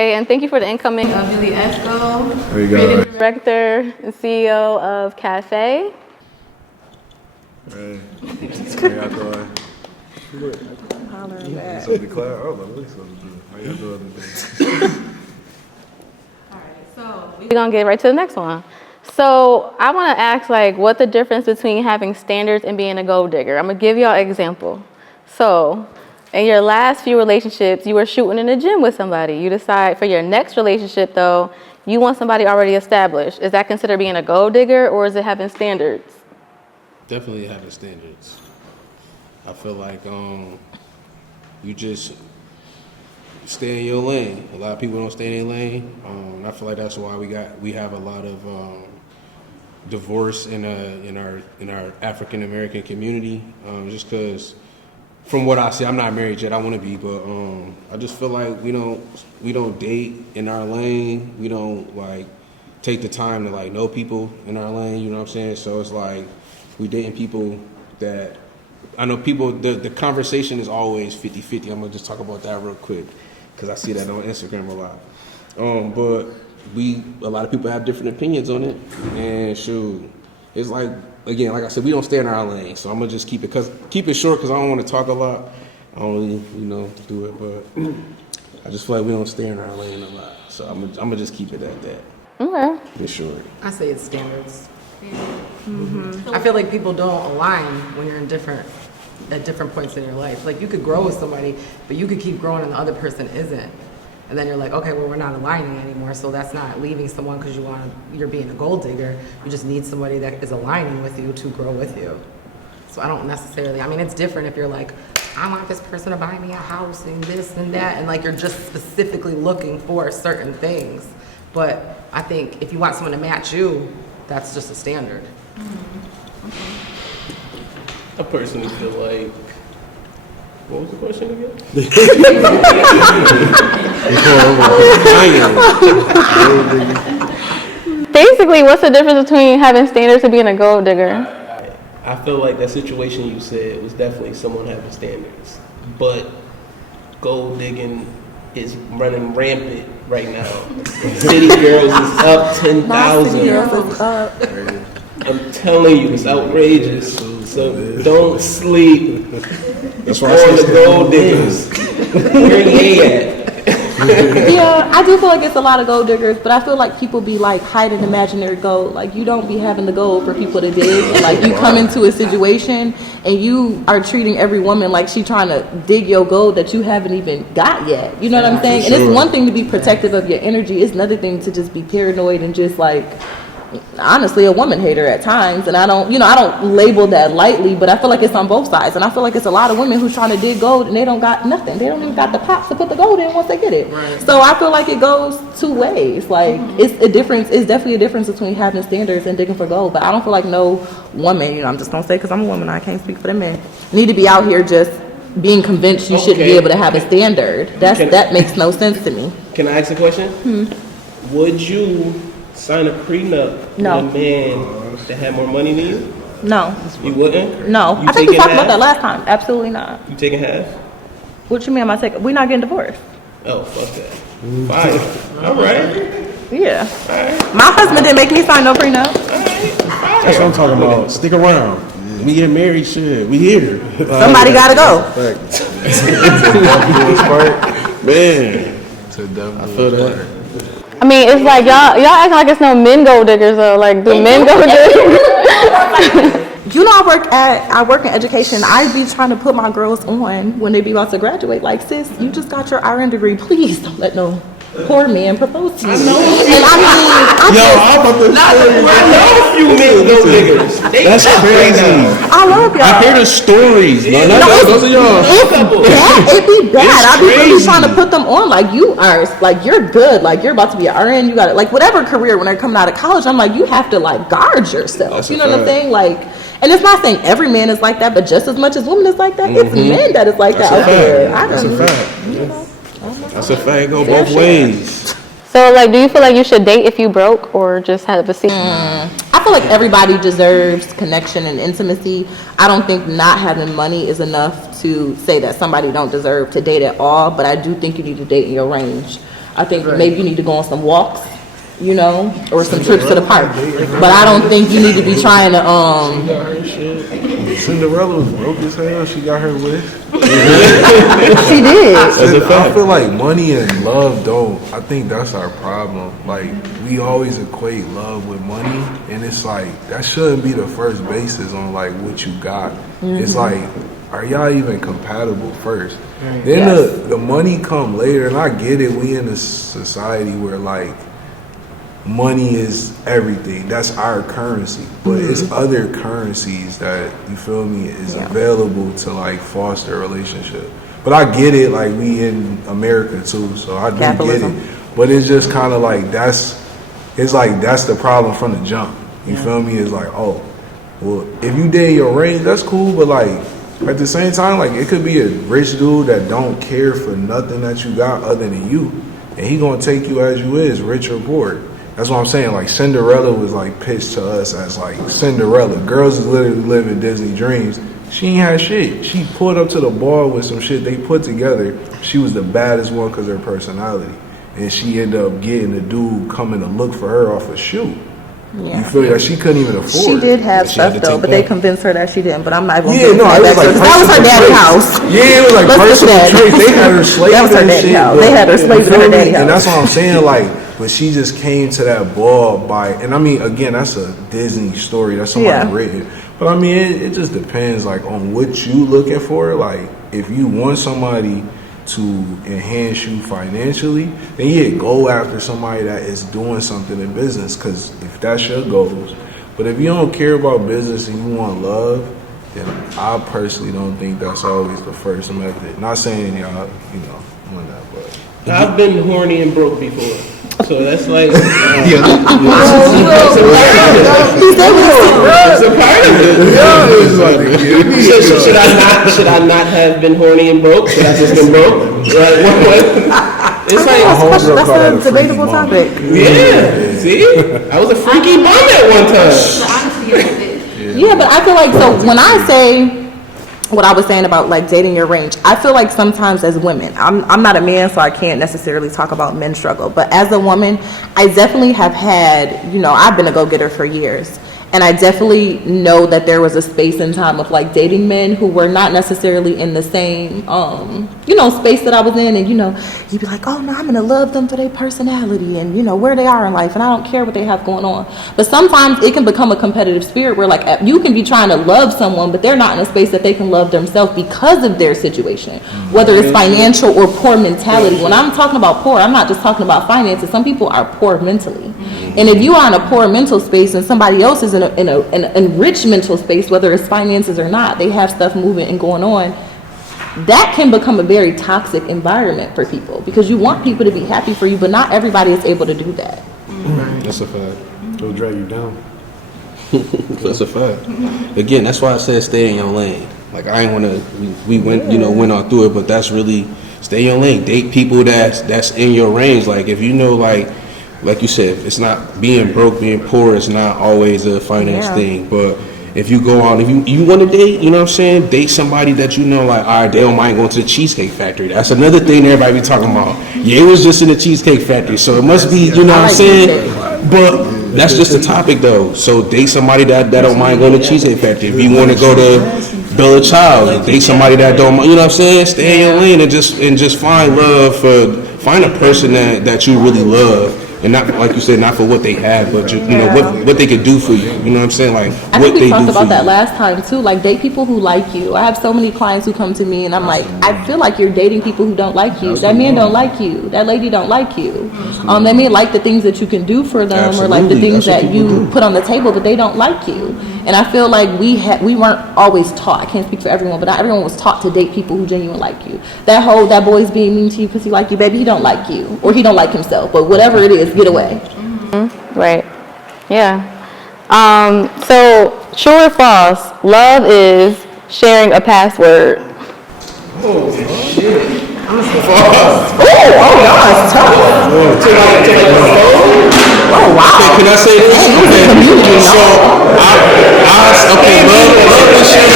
And thank you for the incoming of Billie Essco, There you go. creative director and CEO of Cafe. Hey, how y'all doing? So declare. I don't know what he's supposed to do. How y'all doing today? All right, so we're gonna get right to the next one. So I want to ask, what the difference between having standards and being a gold digger. I'm gonna give y'all an example. So, in your last few relationships, you were shooting in the gym with somebody. You decide for your next relationship, though, you want somebody already established. Is that considered being a gold digger, or is it having standards? Definitely having standards. I feel like you just stay in your lane. A lot of people don't stay in their lane. I feel like that's why we have a lot of divorce in our African American community. Just because, from what I see, I'm not married yet. I want to be, but I just feel like we don't date in our lane. We don't take the time to know people in our lane. You know what I'm saying? So it's like we dating people that I know people. The conversation is always 50-50. I'm gonna just talk about that real quick because I see that on Instagram a lot. But a lot of people have different opinions on it, and shoot, it's like. Again, like I said, we don't stay in our lane, so I'm gonna just keep it short because I don't want to talk a lot. I don't really, do it, but I just feel like we don't stay in our lane a lot, so I'm gonna just keep it at that. Okay. Be short. I say it's standards. Mm-hmm. I feel like people don't align when you're at different points in your life. Like you could grow with somebody, but you could keep growing and the other person isn't. And then you're like, okay, well, we're not aligning anymore, so that's not leaving someone because you're being a gold digger. You just need somebody that is aligning with you to grow with you. So I don't necessarily, it's different if you're like, I want this person to buy me a house and this and that, and you're just specifically looking for certain things. But I think if you want someone to match you, that's just a standard. Mm-hmm. Okay. I personally feel like, what was the question again? Basically, what's the difference between having standards and being a gold digger? I feel like that situation you said was definitely someone having standards, but gold digging is running rampant right now. City Girls is up 10,000. I'm telling you, it's outrageous. So don't sleep on the gold diggers. Where they at? Yeah, I do feel like it's a lot of gold diggers, but I feel like people be hiding imaginary gold. You don't be having the gold for people to dig. And you come into a situation and you are treating every woman like she trying to dig your gold that you haven't even got yet. You know what I'm saying? And it's one thing to be protective of your energy. It's another thing to just be paranoid and just honestly a woman hater at times. And I don't label that lightly, but I feel like it's on both sides. And I feel like it's a lot of women who's trying to dig gold and they don't got nothing. They don't even got the pots to put the gold in once they get it. Right. So I feel like it goes two ways. It's a difference. It's definitely a difference between having standards and digging for gold. But I don't feel like no woman, I'm just gonna say because I'm a woman, I can't speak for the men, need to be out here just being convinced you shouldn't be able to have a standard. That makes no sense to me. Can I ask a question? Would you sign a prenup with a man that had more money than you? No. You wouldn't? No. I think we talked about that last time. Absolutely not. You taking half? What you mean am I taking? We're not getting divorced. Oh, fuck that. Fine. All right. Yeah. All right. My husband didn't make me sign no prenup. All right. That's what I'm talking about. Stick around. We get married, shit. We here. Somebody gotta go. Man. I feel that. It's like y'all acting like it's no men gold diggers though. Do men gold dig? I work in education. I be trying to put my girls on when they be about to graduate. Sis, you just got your RN degree. Please don't let no poor man propose to you. I know. And I know a few men gold diggers. That's crazy. I love y'all. I hear the stories. Those are y'all. It be bad. I be really trying to put them on. You're good. You're about to be an RN. You got it. Whatever career when they're coming out of college, I'm you have to guard yourself. That's you know what I'm saying? And it's not saying every man is like that, but just as much as women is like that, it's men that is like that out there. That's a fact. That's a fact. It go both ways. So, do you feel like you should date if you broke or just have a secret? I feel like everybody deserves connection and intimacy. I don't think not having money is enough to say that somebody don't deserve to date at all, but I do think you need to date in your range. I think maybe you need to go on some walks, you know, or some trips to the park. But I don't think you need to be trying to Cinderella was broke as hell. She got her wish. She did. I feel like money and love don't. I think that's our problem. Like, we always equate love with money, and it's like that shouldn't be the first basis on like what you got. It's like, are y'all even compatible first? Then the money come later, and I get it. We in a society where like money is everything. That's our currency. But it's other currencies that, you feel me, is available to like foster a relationship. But I get it, like we in America too, so I do Capitalism. get it. But it's just kind of like that's the problem from the jump. You feel me? It's like, oh, well, if you date your range, that's cool, but like at the same time, like it could be a rich dude that don't care for nothing that you got other than you, and he gonna take you as you is, rich or poor. That's what I'm saying. Like Cinderella was like pitched to us as like Cinderella. Girls is literally living Disney dreams. She ain't had shit. She pulled up to the bar with some shit they put together. She was the baddest one because of her personality, and she ended up getting a dude coming to look for her off a shoe. You feel me? Like she couldn't even afford. She did have She had stuff to though, take but they convinced her that she didn't. But I'm not even. Yeah, no, it was like that was her daddy's house. Yeah, it was like Let's personal look at that. traits. They had her slaving That was her and daddy's shit. house. but- They had her slaving you in her feel me? daddy's And house. that's what I'm saying. Like, but she just came to that ball by, and I mean, again, that's a Disney story. That's somebody written. But I mean, it just depends, like, on what you looking for. Like, if you want somebody to enhance you financially, then yeah, go after somebody that is doing something in business. Because if that's your goals, but if you don't care about business and you want love, then I personally don't think that's always the first method. Not saying y'all, you know, want that, but. I've been horny and broke before, so that's like He said we it's a part of it. Should I not have been horny and broke? Should I just been broke? Like what? It's like That's a debatable topic. yeah. See, I was a freaky bum at one time. Yeah, but I feel like, so when I say what I was saying about like dating your range, I feel like sometimes as women, I'm not a man, so I can't necessarily talk about men's struggle, but as a woman, I definitely have had, you know, I've been a go-getter for years. And I definitely know that there was a space and time of like dating men who were not necessarily in the same, you know, space that I was in. And, you know, you'd be like, oh no, I'm going to love them for their personality and, you know, where they are in life. And I don't care what they have going on. But sometimes it can become a competitive spirit where like you can be trying to love someone, but they're not in a space that they can love themselves because of their situation, whether it's financial or poor mentality. When I'm talking about poor, I'm not just talking about finances. Some people are poor mentally. And if you are in a poor mental space and somebody else is in an enriched mental space, whether it's finances or not, they have stuff moving and going on, that can become a very toxic environment for people because you want people to be happy for you, but not everybody is able to do that. That's a fact. It'll drag you down. That's a fact. Again, that's why I said stay in your lane. Like I ain't wanna. We went, you know, went on through it, but that's really stay in your lane. Date people that's in your range. Like if you know, like you said, it's not being broke, being poor. It's not always a finance thing. But if you go on, if you want to date, you know what I'm saying, date somebody that you know, like, all right, they don't mind going to the Cheesecake Factory. That's another thing everybody be talking about. Yeah, it was just in the Cheesecake Factory, so it must be, you know what I'm saying. But that's just the topic though. So date somebody that don't mind going to Cheesecake Factory. If you want to go to Bella Child, date somebody that don't mind, you know what I'm saying. Stay in your lane and just find love find a person that you really love. And not, like you said, not for what they have, but you know what they could do for you. You know what I'm saying? Like I what think we they talked do about for that you. last time too. Like date people who like you. I have so many clients who come to me and I'm like, I feel like you're dating people who don't like you. That man don't like you. That lady don't like you. They may like the things that you can do for them or like the Absolutely. things That's what that you people do. put on the table, but they don't like you. And I feel like we weren't always taught. I can't speak for everyone, but not everyone was taught to date people who genuinely like you. That boy's being mean to you because he like you, baby. He don't like you, or he don't like himself. But whatever it is, get away. Right. Yeah. So true or false, love is sharing a password. Oh, gosh, tough. Oh, wow. Okay, can I say this? Okay, so love is sharing.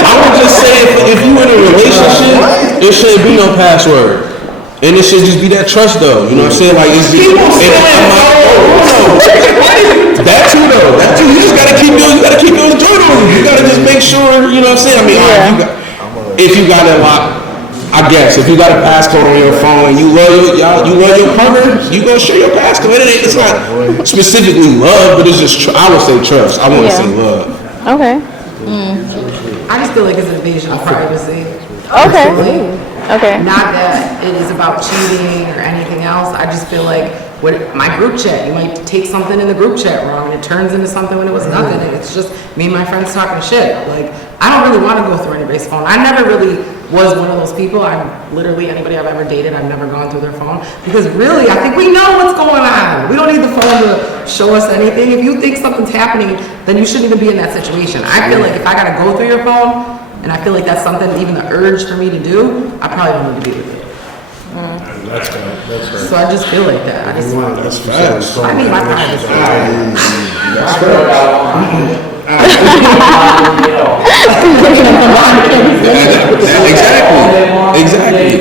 I would just say if you in a relationship It shouldn't be no password. And it should just be that trust though. You know what I'm saying? Like it's just that too though. That too. You just gotta keep doing. You gotta keep doing the joint on you. You gotta just make sure. You know what I'm saying? I mean, if you got it locked, I guess if you got a passcode on your phone and you love your partner, you gonna share your passcode. It's not specifically love, but it's just I would say trust. I wouldn't say love. Okay. I just feel like it's an invasion of privacy. Okay. Okay. Not that it is about cheating or anything else. I just feel like with my group chat, you might take something in the group chat wrong and it turns into something when it was nothing. And it's just me and my friends talking shit. Like, I don't really want to go through anybody's phone. I never really was one of those people. I'm literally anybody I've ever dated, I've never gone through their phone. Because really, I think we know what's going on. We don't need the phone to show us anything. If you think something's happening, then you shouldn't even be in that situation. I feel like if I got to go through your phone, and I feel like that's something, even the urge for me to do, I probably don't need to be with you. That's right. So I just feel like that. I just want That's fast. I need my privacy. Exactly.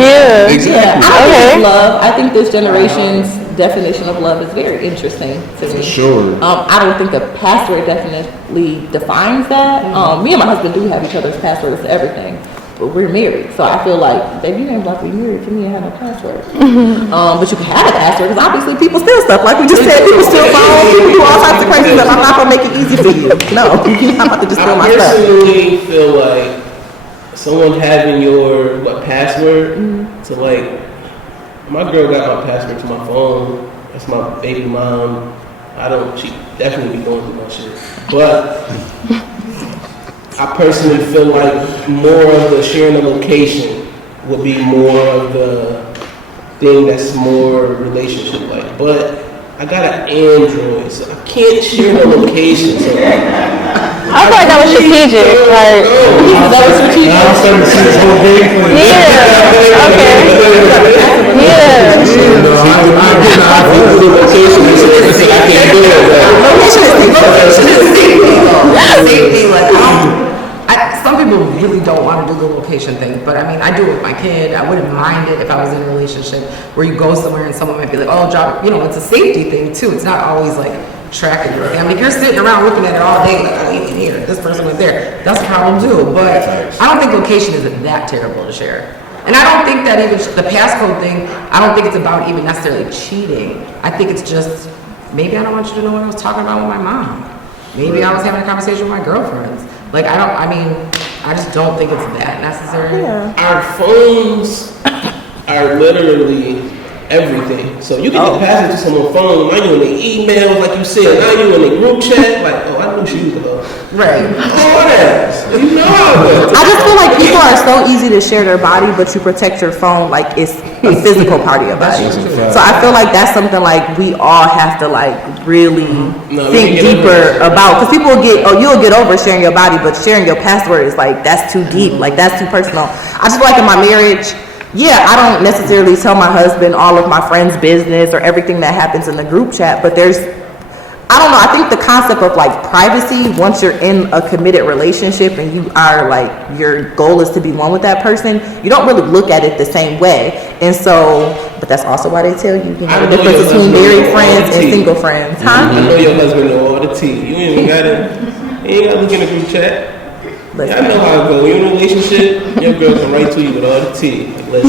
Yeah. Yeah, I don't think it's love. I think this generation's definition of love is very interesting to me. Sure. I don't think a password definitely defines that. Me and my husband do have each other's passwords to everything, but we're married, so I feel like, baby, you ain't about to be married to me and have no password. But you can have a password because obviously people steal stuff. Like we just said, people steal phones, people do all types of crazy stuff. I'm not gonna make it easy for you. No, you're not about to just steal my I stuff. personally feel like someone having your password to like. My girl got my password to my phone. That's my baby mom. She definitely be going through my shit. But I personally feel like more of the sharing the location would be more of the thing that's more relationship like. But I got an Android, so I can't share the location. So I feel like that was strategic. Like, That was strategic. Now I'm starting to see this whole game plan. yeah. Okay. Yeah. I think the location is I can't do it. Location is safety. Like, some people really don't want to do the location thing, but I mean, I do it with my kid. I wouldn't mind it if I was in a relationship where you go somewhere and someone might be like, oh, drop it. You know, it's a safety thing too. It's not always like tracking your family. If you're sitting around looking at it all day, like, oh, he went here, this person went there, that's a problem too. But I don't think location is that terrible to share. And I don't think that even the passcode thing, I don't think it's about even necessarily cheating. I think it's just, maybe I don't want you to know what I was talking about with my mom. Maybe I was having a conversation with my girlfriends. Like, I just don't think it's that necessary. Yeah. our phones are literally everything. So you can get password to someone's phone. Now you in the emails, like you said. Now you in the group chat. Like, oh, I knew she was a hoe. Right. You know. I just feel like people are so easy to share their body, but you protect your phone like it's a physical part of your body. So I feel like that's something like we all have to like really think deeper about. Because people will you'll get over sharing your body, but sharing your password is like, that's too deep. Like, that's too personal. I just feel like in my marriage, yeah, I don't necessarily tell my husband all of my friends' business or everything that happens in the group chat, but I don't know, I think the concept of like privacy, once you're in a committed relationship and you are like, your goal is to be one with that person, you don't really look at it the same way. And so, but that's also why they tell you, the difference between married friends and single friends. Huh? I know your husband know all the tea. You ain't got to look in the group chat. Yeah, I know how it goes. When you're in a relationship, your girl come right to you with all the tea. Like,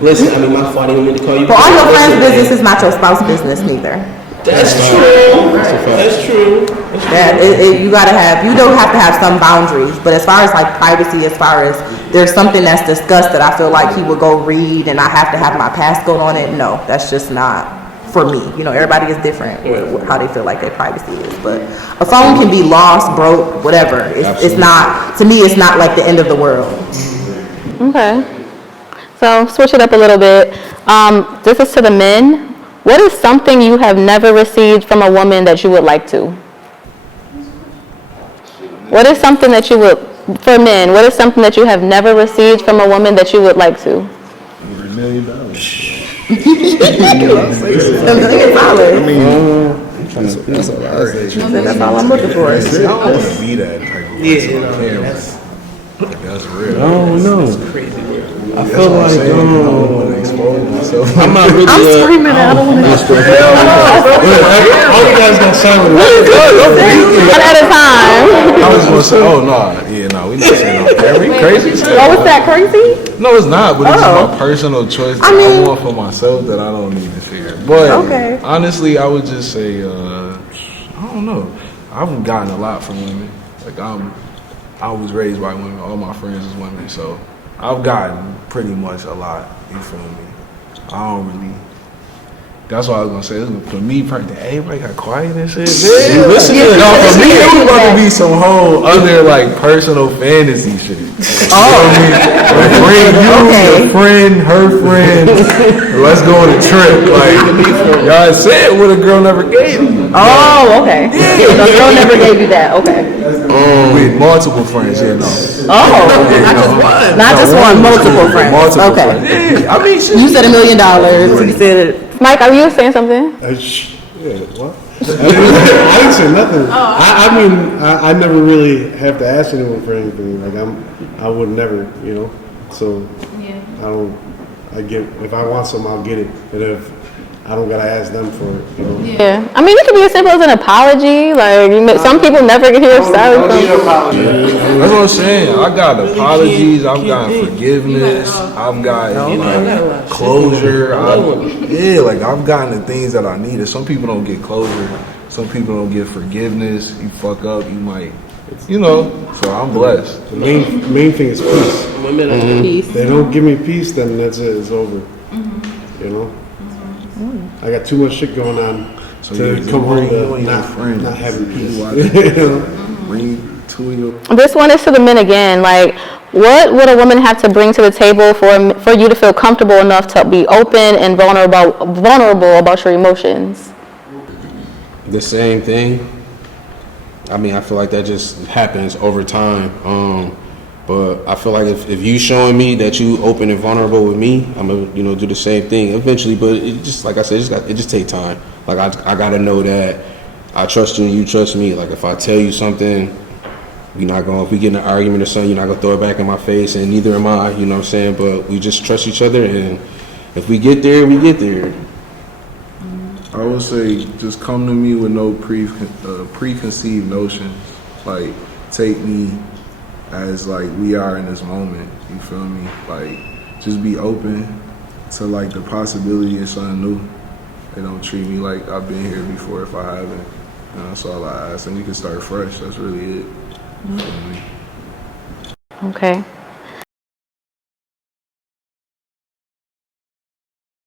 listen, I mean, my fault, I didn't mean to call you. But all your friends' business is not your spouse's business neither. That's true. That's true. You don't have to have some boundaries, but as far as like privacy, as far as there's something that's discussed that I feel like he would go read and I have to have my passcode on it, no, that's just not for me. You know, everybody is different with how they feel like their privacy is, but a phone can be lost, broke, whatever. It's not, to me, it's not like the end of the world. Okay. So switch it up a little bit. This is to the men. What is something you have never received from a woman that you would like to? What is something that you would, for men, what is something that you have never received from a woman that you would like to? $1 million. $1 million. That's all I say. That's all I'm looking for. I don't want to be that type of person. Like, that's real. I don't know. Crazy world. I That's feel what I'm like saying. I don't want to expose myself. I'm not really. I'm screaming. I don't want to. All you guys got silent. One at a time. I was gonna say, oh no, yeah, no, we not saying no. Are we crazy? Oh, was that crazy? No, it's not. But it's Oh. just my personal choice that I mean- I want for myself that I don't need to share. But Okay. honestly, I would just say, I don't know. I've gotten a lot from women. Like I was raised by women. All my friends is women, so I've gotten pretty much a lot. You feel me? I don't really. That's what I was gonna say. For me, everybody got quiet and shit. Yeah. Listen to No, for me, it was about to be some whole other like personal fantasy shit. Oh, bring you, your friend, her friend. Let's go on a trip. Like y'all said, what a girl never gave me. Oh, okay. The girl never gave you that. Okay. With multiple friends, yeah, no. Oh, not just one, multiple friends. Multiple Okay. friends. Yeah, I mean, shit. You said $1 million. You said Mike, are you saying something? Yeah, what? I didn't say nothing. I mean, I never really have to ask anyone for anything. Like I would never, you know. So I get if I want something, I'll get it. But if I don't gotta ask them for it, you know. Yeah. I mean, it could be as simple as an apology. Like, some people never get hear sorry from. That's what I'm saying. I got apologies. I've got forgiveness. I've got like closure. Like I've gotten the things that I needed. Some people don't get closure. Some people don't get forgiveness. You fuck up, you might, you know. So I'm blessed. The main thing is peace. Women are peace. If they don't give me peace, then that's it. It's over. You know. I got too much shit going on So to you come home you to and your not friends. having peace. You know? Bring two of your. This one is to the men again. Like, what would a woman have to bring to the table for you to feel comfortable enough to be open and vulnerable about your emotions? The same thing. I mean, I feel like that just happens over time. But I feel like if you showing me that you open and vulnerable with me, I'm gonna do the same thing eventually. But it just, like I said, it just take time. Like I gotta know that I trust you and you trust me. Like if I tell you something, if we get in an argument or something, you're not gonna throw it back in my face, and neither am I. You know what I'm saying? But we just trust each other, and if we get there, we get there. I would say just come to me with no preconceived notions. Like take me as like we are in this moment. You feel me? Like just be open to like the possibility of something new. They don't treat me like I've been here before if I haven't. That's all I ask, and you can start fresh. That's really it. Okay.